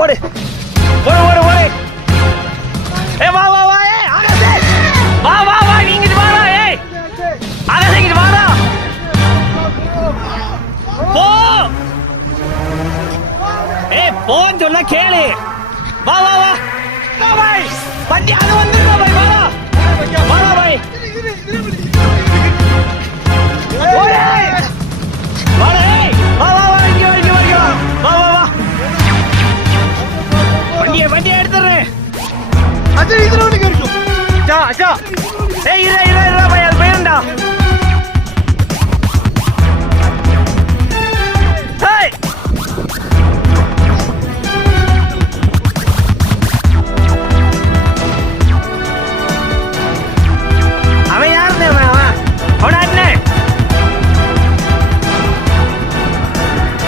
ஓடு ஓடு ஓடு ஓடு. வா வா வா. ஆகாசே வா வா வா. நீங்க வாடா. ஆகாசே இங்க வாடா. போ. போன்னு சொன்னா கேளு. வா வா வா. வா பாய். வண்டி அது வந்துருக்கா பாய். வாடா வாடா பாய். வாடா.